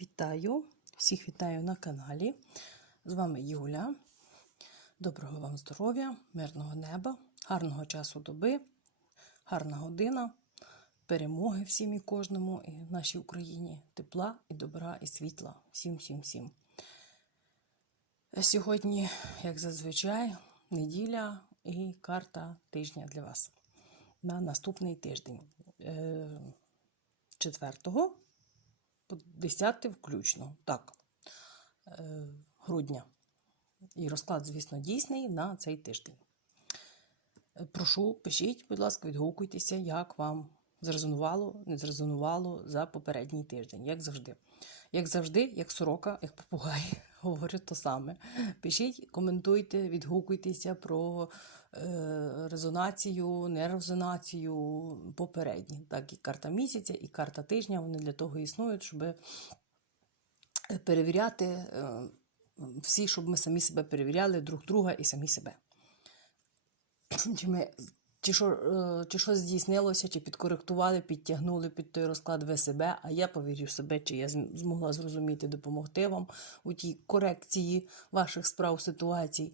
Вітаю! Всіх вітаю на каналі. З вами Юля. Доброго вам здоров'я, мирного неба, гарного часу доби, гарна година, перемоги всім і кожному і нашій Україні, тепла і добра і світла. Всім, всім, всім. Сьогодні, як зазвичай, неділя і карта тижня для вас на наступний тиждень. Е, 4 по 10 включно. Так, е, грудня. І розклад, звісно, дійсний на цей тиждень. Е, Прошу, пишіть, будь ласка, відгукуйтеся, як вам зрезонувало, не зрезонувало за попередній тиждень, як завжди. Як завжди, як сорока, як попугай, говорю то саме. Пишіть, коментуйте, відгукуйтеся про е, резонацію, нерезонацію попередні. Так, і карта місяця, і карта тижня, вони для того існують, щоб е, перевіряти е, всі, щоб ми самі себе перевіряли, друг друга і самі себе. Чи, ми, чи, що, е, чи щось здійснилося, чи підкоректували, підтягнули під той розклад ви себе, а я повірю в себе, чи я змогла зрозуміти, допомогти вам у тій корекції ваших справ, ситуацій.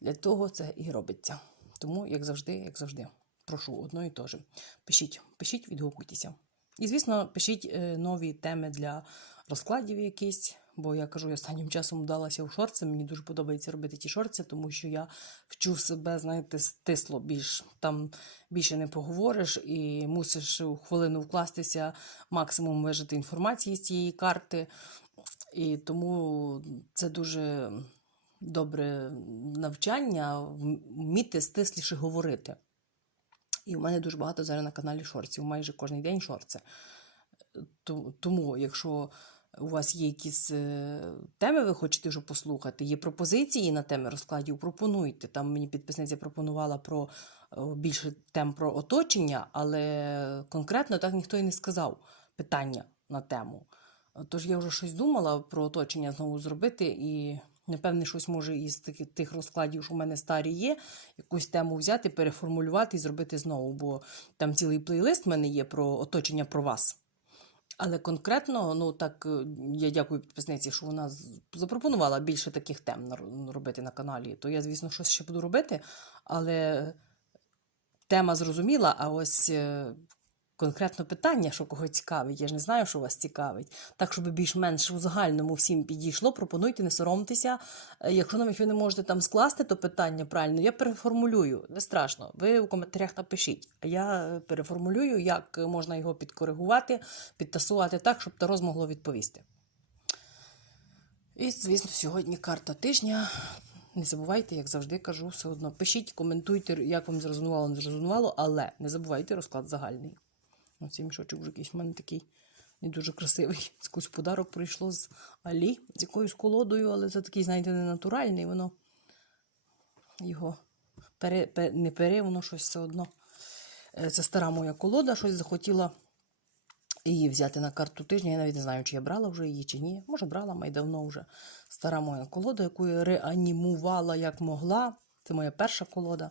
Для того це і робиться. Тому, як завжди, як завжди, прошу одно і те же. Пишіть, пишіть, відгукуйтеся. І, звісно, пишіть е, нові теми для розкладів якісь, бо я кажу, я останнім часом вдалася у шорти. Мені дуже подобається робити ті шорти, тому що я вчу себе, знаєте, стисло більш. Там більше не поговориш і мусиш у хвилину вкластися, максимум вижити інформації з цієї карти. І тому це дуже добре навчання вміти стисліше говорити. І в мене дуже багато зараз на каналі шорців, майже кожен день шорти. Тому, якщо у вас є якісь е, теми, ви хочете вже послухати, є пропозиції на теми розкладів, пропонуйте. Там мені підписниця пропонувала про більше тем про оточення, але конкретно так ніхто і не сказав питання на тему. Тож я вже щось думала про оточення знову зробити, і напевне, щось може із таких тих розкладів, що в мене старі є, якусь тему взяти, переформулювати і зробити знову, бо там цілий плейлист в мене є про оточення про вас. Але конкретно, ну так, е, я дякую підписниці, що вона запропонувала більше таких тем робити на каналі. То я, звісно, щось ще буду робити, але тема зрозуміла, а ось е, конкретно питання, що кого цікавить, я ж не знаю, що вас цікавить. Так, щоб більш-менш у загальному всім підійшло, пропонуйте, не соромтеся. Е, Якщо навіть ви не можете там скласти то питання правильно, я переформулюю. Не страшно. Ви у коментарях напишіть. А я е, переформулюю, як можна його підкоригувати, підтасувати так, щоб Таро змогло відповісти. І, звісно, сьогодні карта тижня. Не забувайте, як завжди кажу, все одно. Пишіть, коментуйте, як вам зрозумувало, не зрозумувало, але не забувайте розклад загальний. Оцей мішочок вже якийсь в мене такий не дуже красивий. Якийсь подарок прийшло з Алі, з якоюсь колодою, але це такий, знаєте, не натуральний, воно його пере, пе- не пере, воно щось все одно. Е, Це стара моя колода, щось захотіла її взяти на карту тижня. Я навіть не знаю, чи я брала вже її, чи ні. Може, брала, май давно вже. Стара моя колода, яку я реанімувала як могла. Це моя перша колода.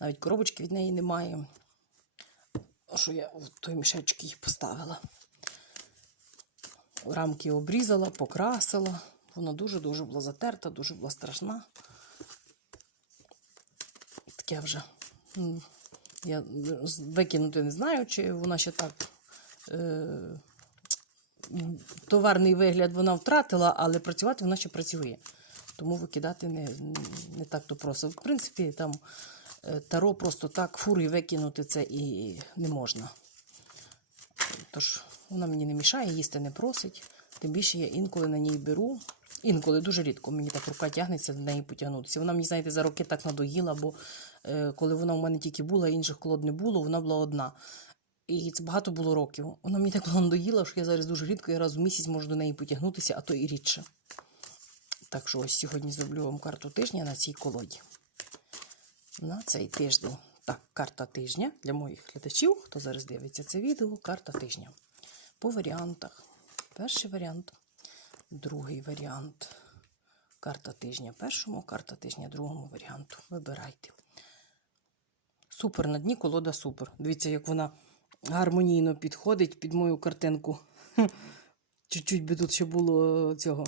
Навіть коробочки від неї немає. Що я в той мішечок її поставила. Рамки обрізала, покрасила. Вона дуже-дуже була затерта, дуже була страшна. Таке вже. Я викинути не знаю, чи вона ще так. Е, товарний вигляд вона втратила, але працювати вона ще працює. Тому викидати не, не так то просто. В принципі, там таро просто так фури викинути це і не можна. Тож вона мені не мішає, їсти не просить. Тим більше я інколи на ній беру. Інколи дуже рідко мені так рука тягнеться до неї потягнутися. Вона мені, знаєте, за роки так надоїла, бо е, коли вона в мене тільки була, інших колод не було, вона була одна. І це багато було років. Вона мені так надоїла, що я зараз дуже рідко, я раз в місяць можу до неї потягнутися, а то і рідше. Так що ось сьогодні зроблю вам карту тижня на цій колоді. На цей тиждень. Так, карта тижня для моїх глядачів, хто зараз дивиться це відео, карта тижня. По варіантах. Перший варіант, другий варіант. Карта тижня першому, карта тижня другому варіанту. Вибирайте. Супер, на дні колода супер. Дивіться, як вона гармонійно підходить під мою картинку. чуть-чуть би тут ще було цього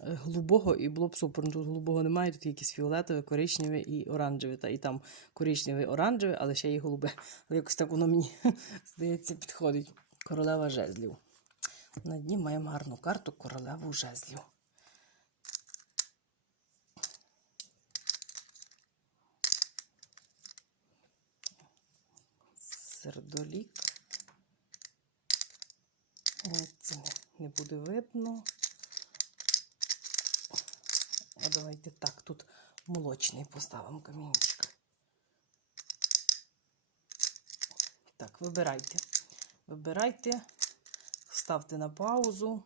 голубого, і було б супер. Ну, Тут голубого немає, тут якісь фіолетове, коричневе і оранжеве. Та і там коричневе, оранжеве, але ще є голубе. Але якось так воно мені здається підходить. Королева жезлів. На дні маємо гарну карту королеву жезлів. Сердолік. Це не буде видно. А давайте так, тут молочний поставимо камінчик. Так, вибирайте. Вибирайте, ставте на паузу,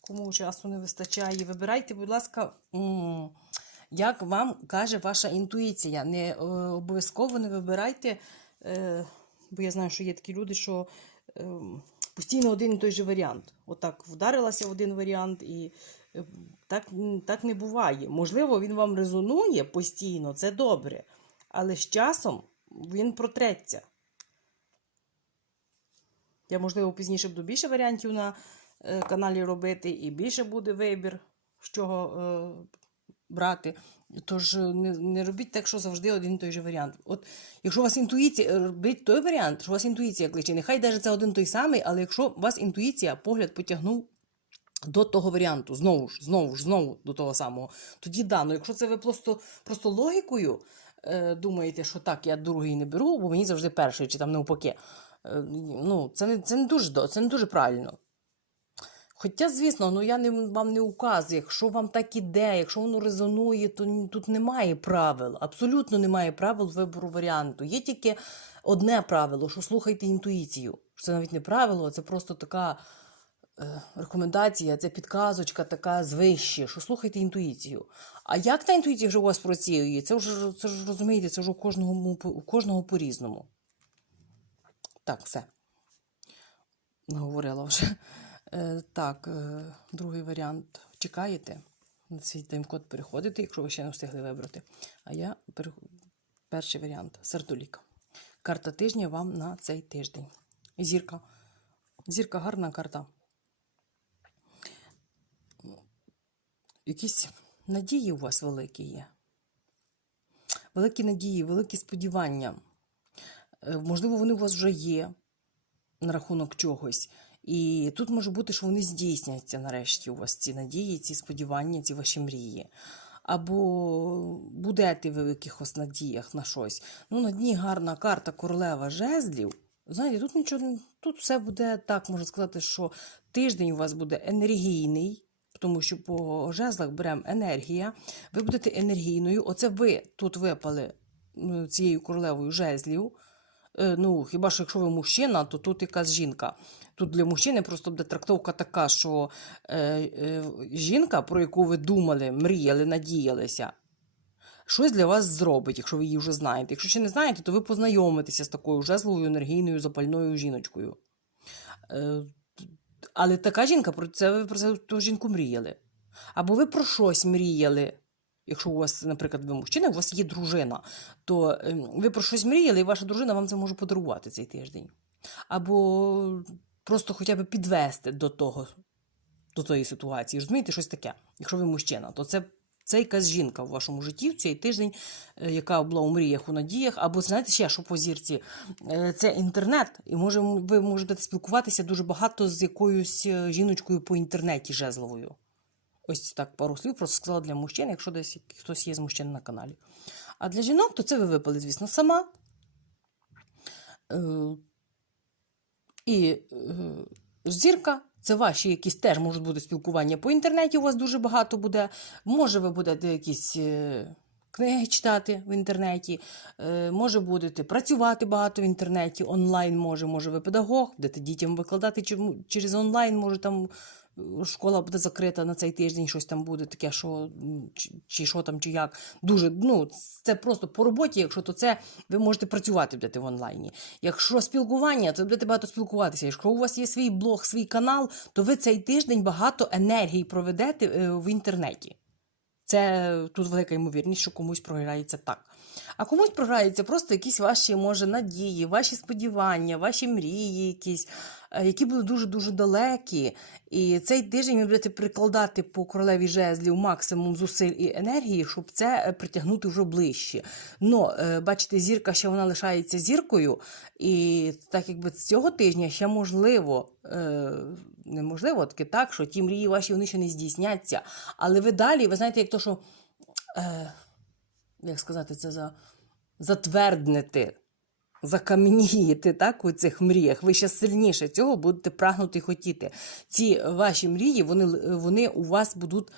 кому часу не вистачає. Вибирайте, будь ласка, як вам каже ваша інтуїція. Не е, обов'язково не вибирайте, е, бо я знаю, що є такі люди, що е, постійно один і той же варіант. Отак вдарилася в один варіант, і так, так не буває. Можливо, він вам резонує постійно, це добре, але з часом він протреться. Я, можливо, пізніше буду більше варіантів на е, каналі робити, і більше буде вибір, з чого е, брати. Тож е, не, не робіть так, що завжди один і той же варіант. От якщо у вас інтуїція, е, робіть той варіант, що у вас інтуїція кличе. Нехай навіть це один той самий, але якщо у вас інтуїція, погляд потягнув до того варіанту, знову ж, знову ж, знову до того самого, тоді да. Ну, якщо це ви просто, просто логікою е, думаєте, що так, я другий не беру, бо мені завжди перший, чи там навпаки. Е, ну, це не, це не дуже це не дуже правильно. Хоча, звісно, ну я не, вам не указую, якщо вам так іде, якщо воно резонує, то тут немає правил. Абсолютно немає правил вибору варіанту. Є тільки одне правило, що слухайте інтуїцію. Це навіть не правило, це просто така рекомендація, це підказочка така звище, що слухайте інтуїцію. А як та інтуїція вже у вас працює? Це вже це ж розумієте, це вже у кожного, у кожного по-різному. Так, все. Наговорила вже. Е, так, е, другий варіант. Чекаєте на свій тайм-код переходите, якщо ви ще не встигли вибрати. А я перший варіант сердолік. Карта тижня вам на цей тиждень. Зірка. Зірка гарна карта. Якісь надії у вас великі є. Великі надії, великі сподівання. Е, Можливо, вони у вас вже є на рахунок чогось. І тут може бути, що вони здійсняться нарешті у вас ці надії, ці сподівання, ці ваші мрії. Або будете ви в якихось надіях на щось. Ну, на дні гарна карта королева жезлів. Знаєте, тут нічого, тут все буде так, можна сказати, що тиждень у вас буде енергійний, тому що по жезлах беремо енергія. Ви будете енергійною. Оце ви тут випали ну, цією королевою жезлів. Е, Ну, хіба що якщо ви мужчина, то тут якась жінка. Тут для мужчини просто буде трактовка така, що е, е, жінка, про яку ви думали, мріяли, надіялися, щось для вас зробить, якщо ви її вже знаєте. Якщо ще не знаєте, то ви познайомитеся з такою жезловою, енергійною, запальною жіночкою. Е, але така жінка, про це ви про це ту жінку мріяли. Або ви про щось мріяли. Якщо у вас, наприклад, ви мужчина, у вас є дружина, то ем, ви про щось мріяли, і ваша дружина вам це може подарувати цей тиждень. Або просто хоча б підвести до того, до тої ситуації. Розумієте, щось таке. Якщо ви мужчина, то це, це якась жінка в вашому житті в цей тиждень, е, яка була у мріях, у надіях, або знаєте, ще що по зірці, Е, це інтернет, і може, ви можете спілкуватися дуже багато з якоюсь е, жіночкою по інтернеті жезловою. Ось так пару слів просто сказала для мужчин, якщо десь хтось є з мужчин на каналі. А для жінок, то це ви випали, звісно, сама. І зірка. Це ваші якісь теж можуть бути спілкування по інтернеті. У вас дуже багато буде. Може, ви будете якісь е, книги читати в інтернеті, е, може будете працювати багато в інтернеті, онлайн може, може ви педагог, будете дітям викладати через онлайн, може там школа буде закрита на цей тиждень, щось там буде таке, що чи, що там, чи як. Дуже, ну, це просто по роботі, якщо то це ви можете працювати будете в онлайні. Якщо спілкування, то будете багато спілкуватися. Якщо у вас є свій блог, свій канал, то ви цей тиждень багато енергії проведете е, в інтернеті. Це тут велика ймовірність, що комусь програється так. А комусь програються просто якісь ваші, може, надії, ваші сподівання, ваші мрії, якісь, е, які були дуже-дуже далекі. І цей тиждень ви будете прикладати по королеві жезлів максимум зусиль і енергії, щоб це е, притягнути вже ближче. Но, е, бачите, зірка ще вона лишається зіркою, і так якби з цього тижня ще можливо. Неможливо таки так, що ті мрії ваші вони ще не здійсняться. Але ви далі, ви знаєте, як то, що як сказати, це за затверднити, закам'янієте так, у цих мріях. Ви ще сильніше цього будете прагнути і хотіти. Ці ваші мрії, вони, вони у вас будуть,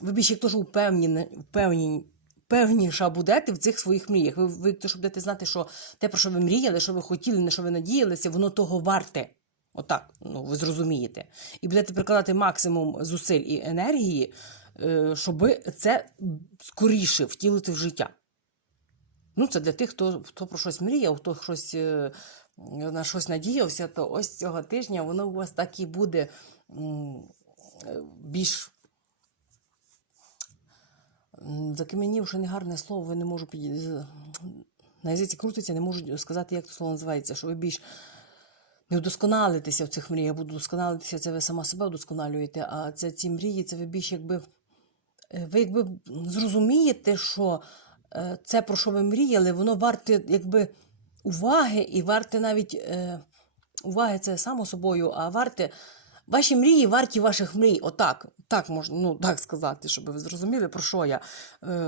ви більш як то, упевнені, упевнені, певніша будете в цих своїх мріях. Ви, ви то, будете знати, що те, про що ви мріяли, що ви хотіли, на що ви надіялися, воно того варте. Отак, ну ви зрозумієте. І будете прикладати максимум зусиль і енергії, щоб це скоріше втілити в життя. Ну, це для тих, хто, хто про щось мріяв, хто щось, е, на щось надіявся, то ось цього тижня воно у вас так і буде е, більш закам'янівши негарне слово, ви не можу під... на язиці крутиться, не можу сказати, як це слово називається, що ви більш не вдосконалитеся в цих мріях, бо вдосконалитися це ви сама себе вдосконалюєте, а це ці мрії, це ви більш якби. Е, Ви якби зрозумієте, що е, це, про що ви мріяли, воно варте якби уваги і варте навіть е, уваги це само собою, а варте. Ваші мрії варті ваших мрій. Отак. Так можна ну, так сказати, щоб ви зрозуміли, про що я.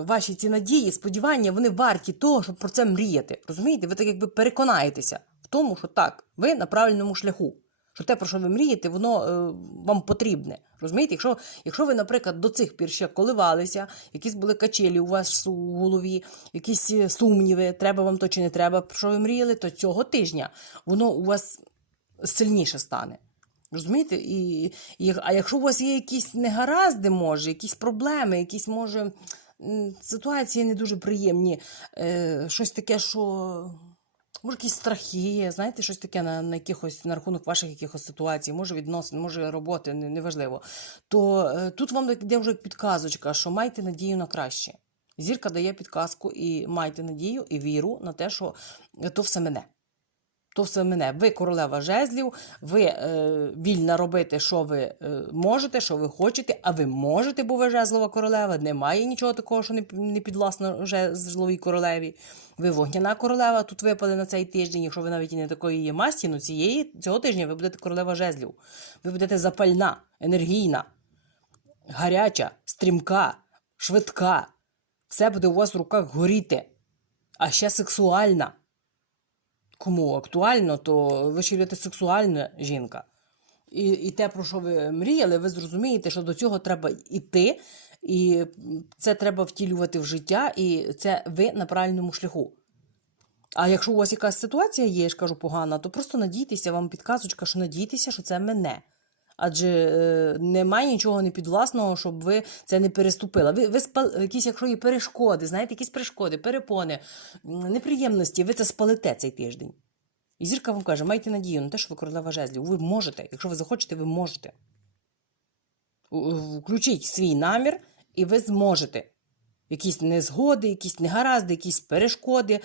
Ваші ці надії, сподівання, вони варті того, щоб про це мріяти. Розумієте? Ви так якби переконаєтеся в тому, що так, ви на правильному шляху. Що те, про що ви мрієте, воно е, вам потрібне. Розумієте? Якщо, якщо ви, наприклад, до цих пір ще коливалися, якісь були качелі у вас у голові, якісь е, сумніви, треба вам то чи не треба, про що ви мріяли, то цього тижня воно у вас сильніше стане. Розумієте? І, і, а якщо у вас є якісь негаразди, може, якісь проблеми, якісь, може, ситуації не дуже приємні, е, щось таке, що. Може, якісь страхи, знаєте, щось таке на, на якихось на рахунок ваших якихось ситуацій, може відносин, може роботи, не- неважливо. То е, тут вам йде вже підказочка, що майте надію на краще. Зірка дає підказку і майте надію і віру на те, що то все мене. То все мене. Ви королева жезлів, ви е, вільна робити, що ви е, можете, що ви хочете, а ви можете, бо ви жезлова королева. Немає нічого такого, що не, не підвласно жезловій королеві. Ви вогняна королева, тут випали на цей тиждень. Якщо ви навіть і не такої є масті, ну цієї цього тижня ви будете королева жезлів. Ви будете запальна, енергійна, гаряча, стрімка, швидка. Все буде у вас в руках горіти, а ще сексуальна кому актуально, то ви ще будете сексуальна жінка. І, і те, про що ви мріяли, ви зрозумієте, що до цього треба йти, і це треба втілювати в життя, і це ви на правильному шляху. А якщо у вас якась ситуація є, я ж кажу, погана, то просто надійтеся, вам підказочка, що надійтеся, що це мене. Адже е, немає нічого непідвласного, щоб ви це не переступили. Ви, ви спал, якісь, якщо є перешкоди, знаєте, якісь перешкоди, перепони, неприємності, ви це спалите цей тиждень. І зірка вам каже, майте надію на те, що ви королева жезлів. Ви можете. Якщо ви захочете, ви можете. Включіть свій намір, і ви зможете. Якісь незгоди, якісь негаразди, якісь перешкоди,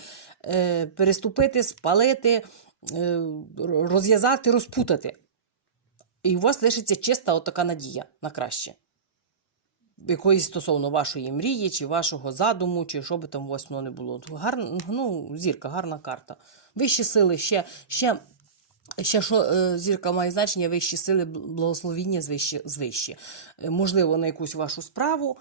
е, переступити, спалити, е, розв'язати, розпутати. І у вас лишиться чиста отака надія на краще. Якоїсь стосовно вашої мрії, чи вашого задуму, чи що би там у вас воно не було. Гарна, ну, зірка, гарна карта. Вищі сили ще, ще, ще що е, зірка має значення, вищі сили, благословіння звищі. звищі. Е, можливо, на якусь вашу справу.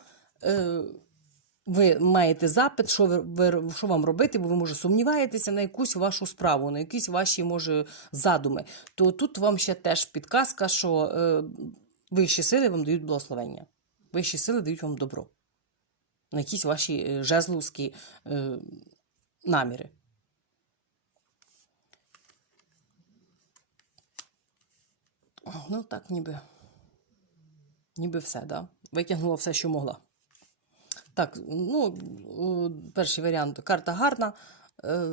Ви маєте запит, що, ви, що вам робити, бо ви, може, сумніваєтеся на якусь вашу справу, на якісь ваші, може, задуми. То тут вам ще теж підказка, що е, вищі сили вам дають благословення. Вищі сили дають вам добро. На якісь ваші е, жезловські е, наміри. Ну, так, ніби. Ніби все, да? Витягнула все, що могла. Так, ну, е, перший варіант. Карта гарна. Е,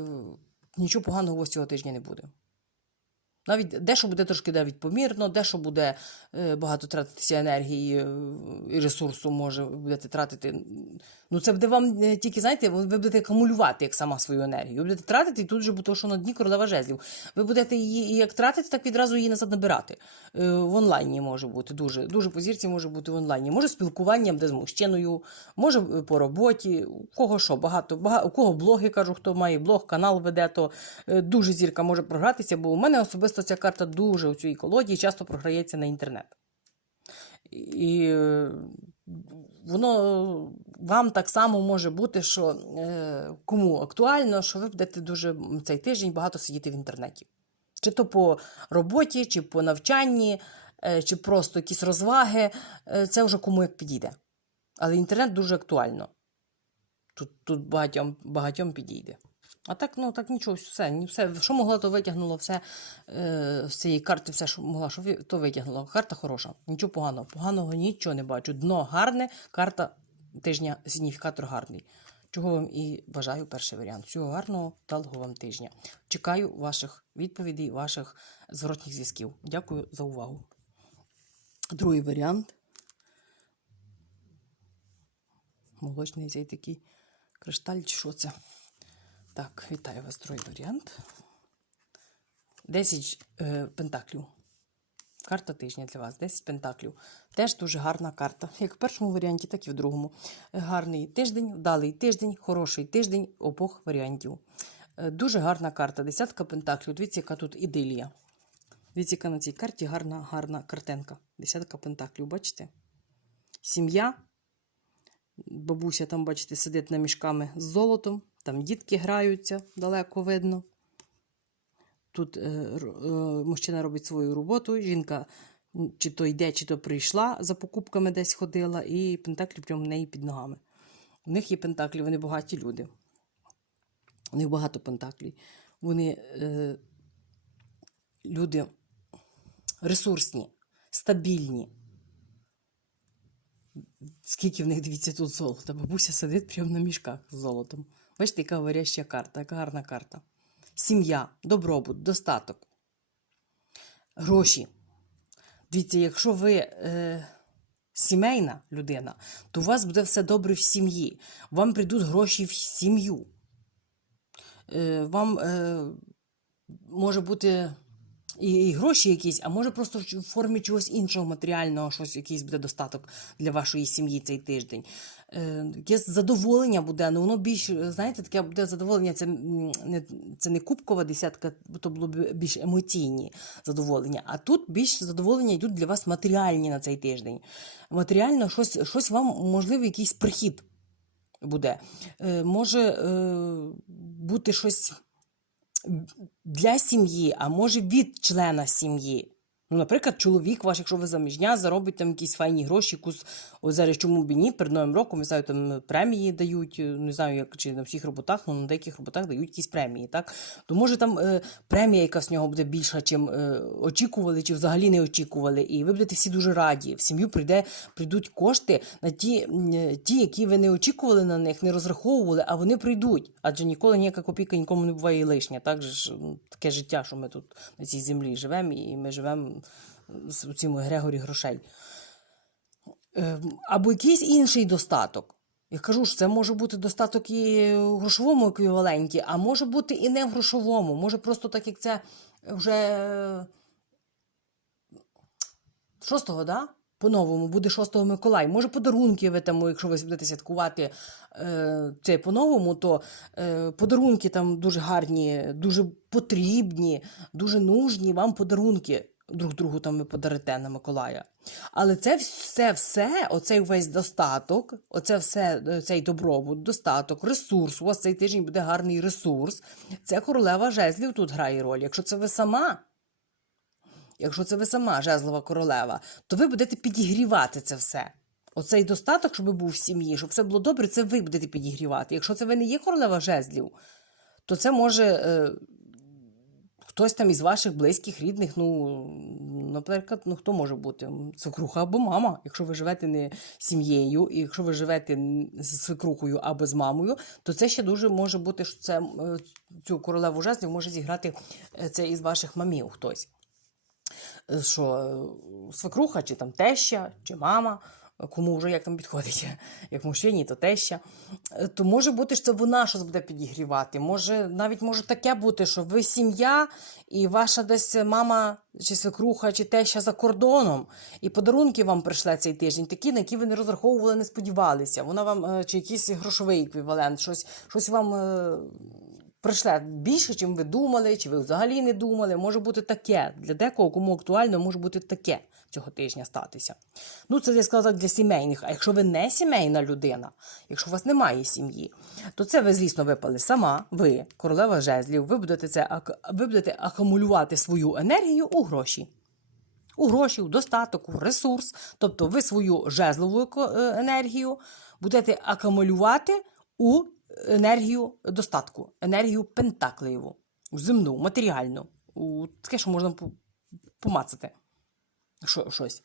нічого поганого ось цього тижня не буде. Навіть дещо буде трошки навіть помірно, дещо буде е, багато тратитися енергії е, і ресурсу може будете тратити. Ну, це буде вам е, тільки, знаєте, ви будете акумулювати як сама свою енергію. Ви будете тратити і тут же, то, що на дні королева жезлів. Ви будете її як тратити, так відразу її назад набирати. В онлайні може бути дуже. Дуже по зірці може бути в онлайні. Може спілкуванням, де з мужчиною, може по роботі. У кого що, багато, багато у кого блоги, кажу, хто має блог, канал веде, то дуже зірка може програтися, бо у мене особисто ця карта дуже у цій колоді часто програється на інтернет. І е, воно вам так само може бути, що е, кому актуально, що ви будете дуже цей тиждень багато сидіти в інтернеті. Чи то по роботі, чи по навчанні, е, чи просто якісь розваги. Е, Це вже кому як підійде. Але інтернет дуже актуально. Тут, тут багатьом, багатьом підійде. А так, ну так нічого, все, все, що могла, то витягнуло, все е, з цієї карти, все, що могла, що то витягнула. Карта хороша, нічого поганого. Поганого нічого не бачу. Дно гарне, карта тижня, сигніфікатор гарний. Чого вам і бажаю перший варіант. Всього гарного, вдалого вам тижня. Чекаю ваших відповідей, ваших зворотніх зв'язків. Дякую за увагу. Другий варіант. Молочний цей такий кришталь, чи що це? Так, вітаю вас, другий варіант. 10 е, пентаклів. Карта тижня для вас. 10 пентаклів. Теж дуже гарна карта. Як в першому варіанті, так і в другому. Гарний тиждень, вдалий тиждень, хороший тиждень обох варіантів. Е, Дуже гарна карта. Десятка пентаклів. Дивіться, яка тут ідилія. Дивіться, яка на цій карті гарна, гарна картинка. Десятка пентаклів, бачите? Сім'я. Бабуся там, бачите, сидить на мішками з золотом. Там дітки граються, далеко видно. Тут е, е, мужчина робить свою роботу, жінка чи то йде, чи то прийшла за покупками десь ходила, і пентаклі прямо в неї під ногами. У них є пентаклі, вони багаті люди. У них багато пентаклів. Вони е, люди ресурсні, стабільні. Скільки в них, дивіться, тут золота. Бабуся сидить прямо на мішках з золотом. Бачите, яка говоряща карта, яка гарна карта. Сім'я, добробут, достаток, гроші. Дивіться, якщо ви е, сімейна людина, то у вас буде все добре в сім'ї. Вам прийдуть гроші в сім'ю. Е, вам е, може бути і, і гроші якісь, а може просто в формі чогось іншого матеріального, щось якийсь буде достаток для вашої сім'ї цей тиждень. Е, задоволення буде, ну воно більш, знаєте, таке буде задоволення. Це не, це не кубкова десятка, бо то було б більш емоційні задоволення. А тут більш задоволення йдуть для вас матеріальні на цей тиждень. Матеріально щось, щось вам, можливо, якийсь прихід буде. Е, може е, бути щось для сім'ї, а може від члена сім'ї. Ну, наприклад, чоловік ваш, якщо ви заміжня, заробить там якісь файні гроші, якусь, от зараз чому б ні, перед Новим роком, не знаю, там премії дають, е, не знаю, як чи на всіх роботах, але на деяких роботах дають якісь премії, так? То може там е, премія, яка з нього буде більша, чим е, очікували, чи взагалі не очікували. І ви будете всі дуже раді. В сім'ю прийде, прийдуть кошти на ті, е, ті, які ви не очікували на них, не розраховували, а вони прийдуть. Адже ніколи ніяка копійка нікому не буває лишня. Так же ж таке життя, що ми тут на цій землі живемо, і ми живемо з цим Грегорі грошей. Е, Або якийсь інший достаток. Я кажу ж, це може бути достаток і в грошовому еквіваленті, а може бути і не в грошовому. Може просто так, як це вже е, 6-го, да? По-новому буде 6-го Миколай. Може, подарунки ви там, якщо ви будете святкувати е, це по-новому, то е, подарунки там дуже гарні, дуже потрібні, дуже нужні вам подарунки друг другу там ви подарите на Миколая. Але це все, все, оцей весь достаток, оце все, е, цей добробут, достаток, ресурс. У вас цей тиждень буде гарний ресурс. Це королева жезлів тут грає роль. Якщо це ви сама, якщо це ви сама жезлова королева, то ви будете підігрівати це все. Оцей достаток, щоб був в сім'ї, щоб все було добре, це ви будете підігрівати. Якщо це ви не є королева жезлів, то це може е, хтось там із ваших близьких, рідних, ну, наприклад, ну хто може бути? Свекруха або мама. Якщо ви живете не сім'єю, і якщо ви живете з свекрухою або з мамою, то це ще дуже може бути, що це е, цю королеву жезлів може зіграти е, це із ваших мамів хтось. е, що свекруха, чи там теща, чи мама, кому вже як там підходить, як мужчині, то теща, е, то може бути, що це вона щось буде підігрівати. Може, навіть може таке бути, що ви сім'я, і ваша десь мама, чи свекруха, чи теща за кордоном, і подарунки вам прийшли цей тиждень, такі, на які ви не розраховували, не сподівалися. Вона вам, е, чи якийсь грошовий еквівалент, щось, щось вам. Е, більше, чим ви думали, чи ви взагалі не думали. Може бути таке. Для декого, кому актуально, може бути таке цього тижня статися. Ну, це я сказала для сімейних. А якщо ви не сімейна людина, якщо у вас немає сім'ї, то це ви, звісно, випали сама, ви, королева жезлів, ви будете це ви будете акумулювати свою енергію у гроші. У гроші, у достаток, у ресурс. Тобто ви свою жезлову е, енергію будете акумулювати у енергію достатку, енергію пентаклеєву, земну, матеріальну, таке, що можна помацати. Що, щось.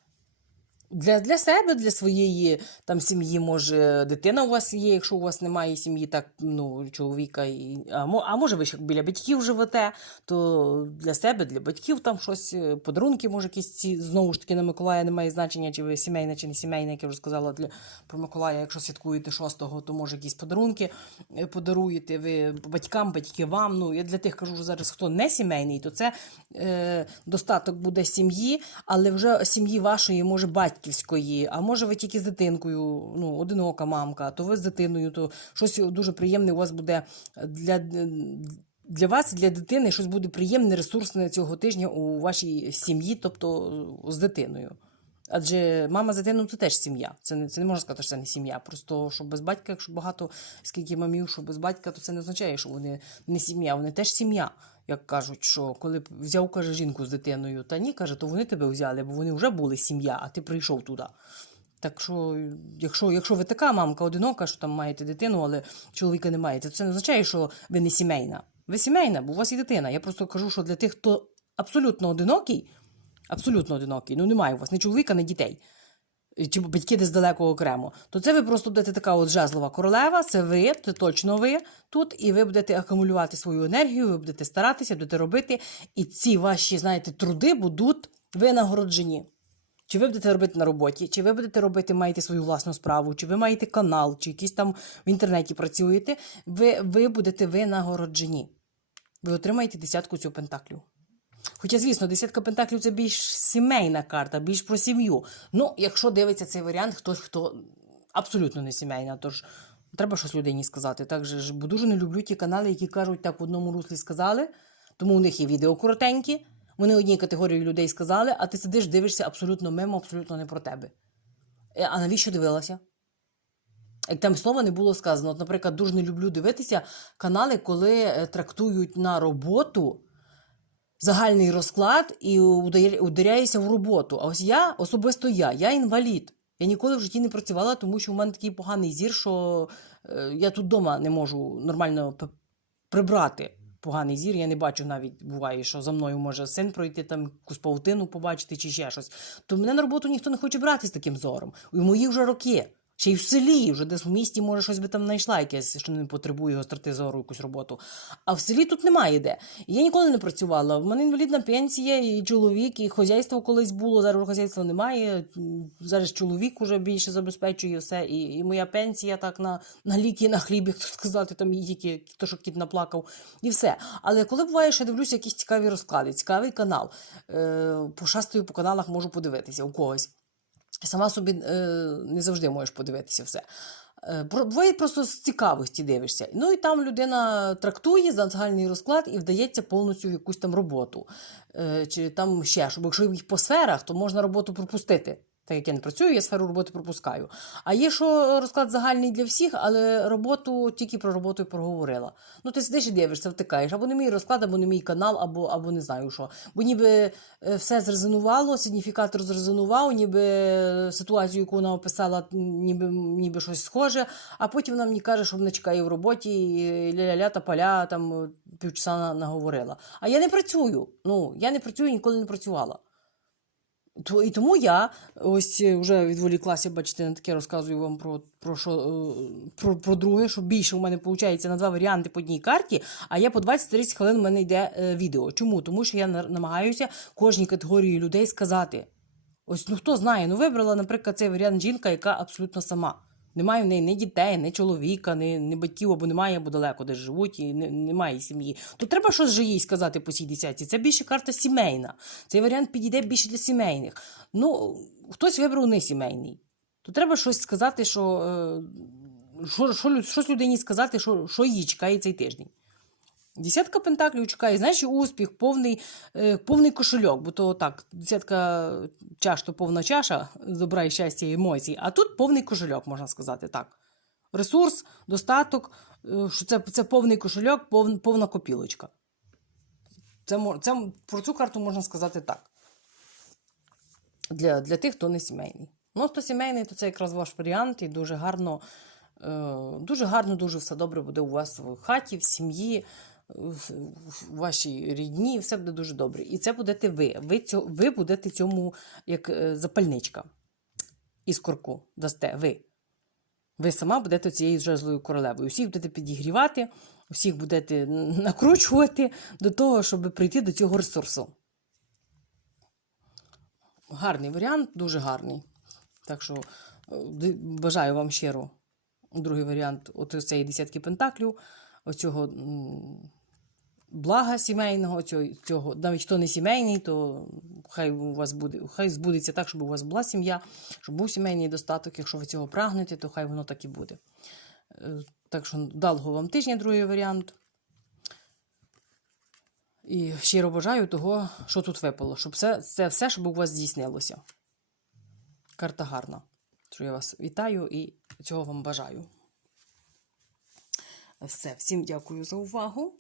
Для, для себе, для своєї там сім'ї, може, дитина у вас є, якщо у вас немає сім'ї, так ну, чоловіка, і, а, а може ви ще біля батьків живете, то для себе, для батьків там щось, е, подарунки, може, якісь ці, знову ж таки, на Миколая немає значення, чи ви сімейна, чи не сімейна, як я вже сказала, для, про Миколая, якщо святкуєте 6-го, то може якісь подарунки е, подаруєте ви батькам, батьки вам. Ну, я для тих кажу, що зараз хто не сімейний, то це е, достаток буде сім'ї, але вже сім'ї вашої, може, батьківської, а може ви тільки з дитинкою, ну, одинока мамка, то ви з дитиною, то щось дуже приємне у вас буде для. Для вас, для дитини, щось буде приємне, ресурсне цього тижня у вашій сім'ї, тобто з дитиною. Адже мама з дитиною це теж сім'я. Це не, це не можна сказати, що це не сім'я. Просто що без батька, якщо багато скільки мамів, що без батька, то це не означає, що вони не сім'я, вони теж сім'я. Як кажуть, що коли б взяв, каже, жінку з дитиною, та ні, каже, то вони тебе взяли, бо вони вже були сім'я, а ти прийшов туди. Так що, якщо, якщо ви така мамка одинока, що там маєте дитину, але чоловіка не маєте, то це не означає, що ви не сімейна. Ви сімейна, бо у вас є дитина. Я просто кажу, що для тих, хто абсолютно одинокий, абсолютно одинокий, ну немає у вас ні чоловіка, ні дітей. Чи батьки десь далеко окремо, то це ви просто будете така от жезлова королева, це ви, це точно ви тут, і ви будете акумулювати свою енергію, ви будете старатися, будете робити, і ці ваші, знаєте, труди будуть винагороджені. Чи ви будете робити на роботі, чи ви будете робити, маєте свою власну справу, чи ви маєте канал, чи якийсь там в інтернеті працюєте, ви, ви будете винагороджені. Ви отримаєте десятку цього пентаклів. Хоча, звісно, десятка пентаклів це більш сімейна карта, більш про сім'ю. Ну, якщо дивиться цей варіант, хтось, хто абсолютно не сімейна, тож треба щось людині сказати. Так же ж, бо дуже не люблю ті канали, які кажуть, так в одному руслі сказали, тому у них є відео коротенькі, вони одній категорії людей сказали, а ти сидиш, дивишся абсолютно мимо, абсолютно не про тебе. Е, А навіщо дивилася? Як там слова не було сказано. От, наприклад, дуже не люблю дивитися канали, коли е, трактують на роботу загальний розклад і ударя- ударяєшся в роботу. А ось я, особисто я, я інвалід. Я ніколи в житті не працювала, тому що в мене такий поганий зір, що е, я тут вдома не можу нормально прибрати поганий зір. Я не бачу навіть буває, що за мною може син пройти, там якусь паутину побачити чи ще щось. То мене на роботу ніхто не хоче брати з таким зором. І мої вже роки. Ще й в селі, вже десь в місті, може, щось би там знайшла, якесь, що не потребує гостроти зору, якусь роботу. А в селі тут немає де. Я ніколи не працювала. В мене інвалідна пенсія, і чоловік, і хазяйство колись було. Зараз хазяйства немає. Зараз чоловік уже більше забезпечує все. І, і моя пенсія так на, на ліки, на хліб, як тут сказати, там тільки то, що кіт наплакав, і все. Але коли буває, що я дивлюся якісь цікаві розклади, цікавий канал, е, пошастую по каналах, можу подивитися у когось. Сама собі е, не завжди можеш подивитися все. Е, Буває просто з цікавості дивишся. Ну і там людина трактує за загальний розклад і вдається повністю в якусь там роботу. Е, Чи там ще, щоб якщо їх по сферах, то можна роботу пропустити. Так як я не працюю, я сферу роботи пропускаю. А є, що розклад загальний для всіх, але роботу тільки про роботу і проговорила. Ну, ти сидиш і дивишся, втикаєш, або не мій розклад, або не мій канал, або, або не знаю що. Бо ніби е, все зрезонувало, сигніфікатор зрезонував, ніби ситуацію, яку вона описала, ніби, ніби щось схоже, а потім вона мені каже, що вона чекає в роботі, і ля-ля-ля та поля там е, півчаса наговорила. А я не працюю. Ну, я не працюю, ніколи не працювала. І тому я ось е, вже відволіклася, бачите, на таке розказую вам про, про, що, е, про, про друге, що більше у мене виходить на два варіанти по одній карті, а я по 20-30 хвилин у мене йде е, відео. Чому? Тому що я на- намагаюся кожній категорії людей сказати. Ось ну хто знає, ну вибрала, наприклад, цей варіант жінка, яка абсолютно сама. Немає в неї ні дітей, ні чоловіка, ні, ні батьків, або немає, або далеко де живуть, і не- немає сім'ї. То треба щось же їй сказати по цій десятці. Це більше карта сімейна. Цей варіант підійде більше для сімейних. Ну, хтось вибрав не сімейний. То треба щось сказати, що, е, що, що, щось людині сказати, що, що її чекає цей тиждень. Десятка пентаклів чекає, знаєш, успіх, повний, е, повний кошельок, бо то так, десятка чаш то повна чаша добра і щастя і емоцій, а тут повний кошельок, можна сказати так. Ресурс, достаток, е, що це, це повний кошельок, пов, повна копілочка. Це, це, про цю карту можна сказати так. Для, для тих, хто не сімейний. Ну, хто сімейний, то це якраз ваш варіант, і дуже гарно, е, дуже гарно, дуже все добре буде у вас в хаті, в сім'ї, в, в вашій рідні, все буде дуже добре. І це будете ви. Ви, цьо, ви будете цьому як е, запальничка із корку дасте. Ви. Ви сама будете цією жезлою королевою. Всіх будете підігрівати, всіх будете накручувати до того, щоб прийти до цього ресурсу. Гарний варіант, дуже гарний. Так що е, бажаю вам щиро другий варіант от цієї десятки пентаклів, оцього блага сімейного, цього, цього, навіть хто не сімейний, то хай у вас буде, хай збудеться так, щоб у вас була сім'я, щоб був сімейний достаток. Якщо ви цього прагнете, то хай воно так і буде. Е, Так що далого вам тижня, другий варіант. І щиро бажаю того, що тут випало, щоб це, це все, щоб у вас здійснилося. Карта гарна. Що я вас вітаю і цього вам бажаю. Все, всім дякую за увагу.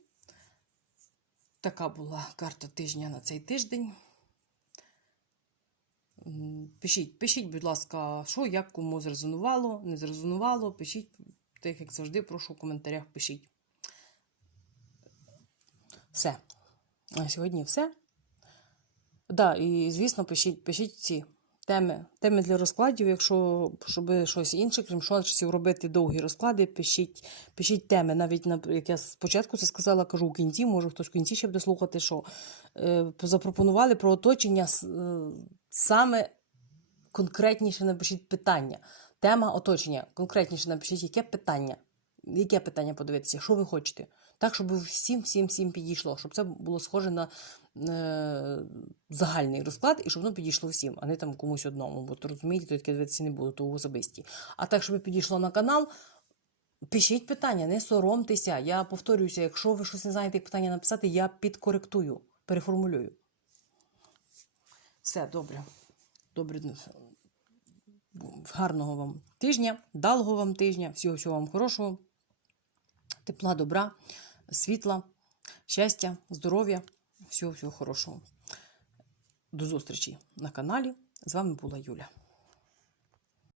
Така була карта тижня на цей тиждень. Пишіть, пишіть, будь ласка, що, як кому зрезонувало, не зрезонувало. Пишіть, так як завжди, прошу в коментарях пишіть. Все. На сьогодні все. Да, і звісно, пишіть, пишіть ці теми, теми для розкладів. Якщо щоб щось інше, крім шорсів, робити довгі розклади, пишіть, пишіть теми. Навіть на як я спочатку це сказала, кажу в кінці, може хтось в кінці ще буде слухати, що е, запропонували про оточення е, саме конкретніше напишіть питання. Тема оточення. Конкретніше напишіть, яке питання. Яке питання подивитися, що ви хочете? Так, щоб всім, всім, всім підійшло, щоб це було схоже на е, загальний розклад, і щоб воно підійшло всім, а не там комусь одному. Бо то розумієте, то таке дивитися не буду, то особисті. А так, щоб підійшло на канал, пишіть питання, не соромтеся. Я повторююся, якщо ви щось не знаєте, як питання написати, я підкоректую, переформулюю. Все добре. Добре. ну, Гарного вам тижня, далого вам тижня, всього всього вам хорошого, тепла, добра, світла, щастя, здоров'я, всього всього хорошого. До зустрічі на каналі. З вами була Юля.